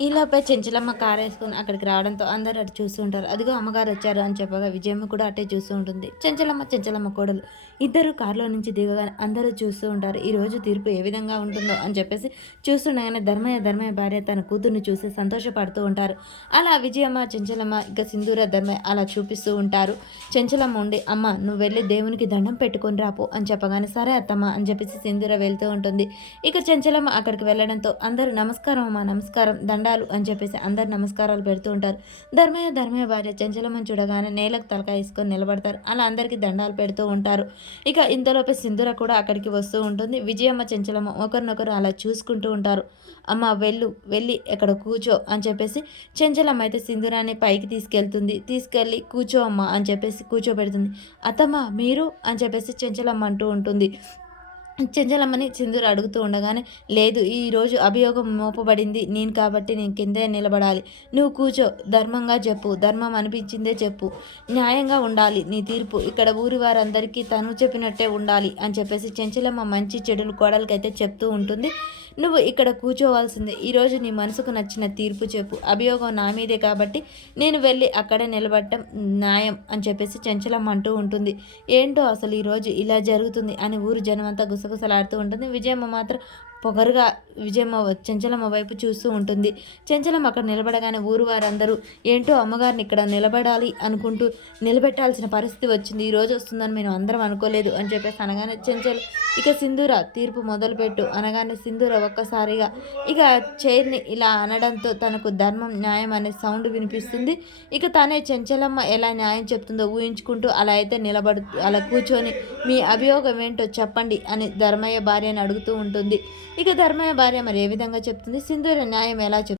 ఈలోపే చెంచలమ్మ కారు వేసుకుని అక్కడికి రావడంతో అందరూ అటు చూస్తూ ఉంటారు. అదిగో అమ్మగారు వచ్చారు అని చెప్పగా విజయమ్మ కూడా అటే చూస్తూ ఉంటుంది. చెంచలమ్మ చెంచలమ్మ కోడలు. ఇద్దరు కారులో నుంచి దిగగానే అందరూ చూస్తూ ఉంటారు. ఈ రోజు తీర్పు ఏ విధంగా ఉంటుందో అని చెప్పేసి చూస్తుండగానే ధర్మయ్య ధర్మయ్య భార్య తన కూతుర్ని చూసి సంతోషపడుతూ ఉంటారు. అలా విజయమ్మ చెంచలమ్మ ఇక సింధూర ధర్మయ్య అలా చూపిస్తూ ఉంటారు. చెంచలమ్మ ఉండి అమ్మ నువ్వు వెళ్ళి దేవునికి దండం పెట్టుకొని రాపు అని చెప్పగానే సరే అత్తమ్మ అని చెప్పేసి సింధూర వెళ్తూ ఉంటుంది. ఇక చెంచలమ్మ అక్కడికి వెళ్ళడంతో అందరూ నమస్కారం అమ్మ నమస్కారం దండాలు అని చెప్పేసి అందరు నమస్కారాలు పెడుతూ ఉంటారు. ధర్మయ్య ధర్మయ్య భార్య చెంచలమ్మని చూడగానే నేలకు తలకాయ వేసుకొని నిలబడతారు. అలా అందరికీ దండాలు పెడుతూ ఉంటారు. ఇక ఇంతలోపే సింధుర కూడా అక్కడికి వస్తూ ఉంటుంది. విజయమ్మ చెంచలమ్మ ఒకరినొకరు అలా చూసుకుంటూ ఉంటారు. అమ్మ వెళ్ళు వెళ్ళి ఎక్కడ కూర్చో అని చెప్పేసి చెంచలమ్మ అయితే సింధురాన్ని పైకి తీసుకెళ్తుంది. తీసుకెళ్ళి కూర్చో అమ్మ అని చెప్పేసి కూర్చోబెడుతుంది. అత్తమ్మ మీరు అని చెప్పేసి చెంచలమ్మ అంటూ ఉంటుంది. చెంచలమ్మని సింధూరు అడుగుతూ ఉండగానే లేదు ఈరోజు అభియోగం మోపబడింది. నేను కాబట్టి నేను కిందే నిలబడాలి. నువ్వు కూర్చో. ధర్మంగా చెప్పు. ధర్మం అనిపించిందే చెప్పు. న్యాయంగా ఉండాలి. నీ తీర్పు. ఇక్కడ ఊరి వారందరికీ తను చెప్పినట్టే ఉండాలి అని చెప్పేసి చెంచలమ్మ మంచి చెడులు కోడలకైతే చెప్తూ ఉంటుంది. నువ్వు ఇక్కడ కూర్చోవాల్సిందే. ఈరోజు నీ మనసుకు నచ్చిన తీర్పు చెప్పు. అభియోగం నా మీదే కాబట్టి నేను వెళ్ళి అక్కడ నిలబడటం న్యాయం అని చెప్పేసి చెంచలమ్మ అంటూ ఉంటుంది. ఏంటో అసలు ఈరోజు ఇలా జరుగుతుంది అని ఊరు జనమంతా గుసగుసలాడుతూ ఉంటుంది విజయమ్మ మాత్రం పొగరుగా విజయమ్మ చెంచలమ్మ వైపు చూస్తూ ఉంటుంది. చెంచలమ్మ అక్కడ నిలబడగానే ఊరు వారందరూ ఏంటో అమ్మగారిని ఇక్కడ నిలబడాలి అనుకుంటూ నిలబెట్టాల్సిన పరిస్థితి వచ్చింది. ఈ రోజు వస్తుందని మేము అందరం అనుకోలేదు అని చెప్పేసి అనగానే చెంచల్ ఇక సింధూర తీర్పు మొదలుపెట్టు అనగానే సింధూర ఒక్కసారిగా ఇక చైర్ని ఇలా అనడంతో తనకు ధర్మం న్యాయం అనే సౌండ్ వినిపిస్తుంది. ఇక తనే చెంచలమ్మ ఎలా న్యాయం చెప్తుందో ఊహించుకుంటూ అలా అయితే నిలబడు అలా కూర్చొని మీ అభియోగం ఏంటో చెప్పండి అని ధర్మయ్య భార్యను అడుగుతూ ఉంటుంది. ఇక ధర్మయ్య భార్య మరి ఏ విధంగా చెప్తుంది? సింధూర న్యాయం ఎలా చెప్తుంది?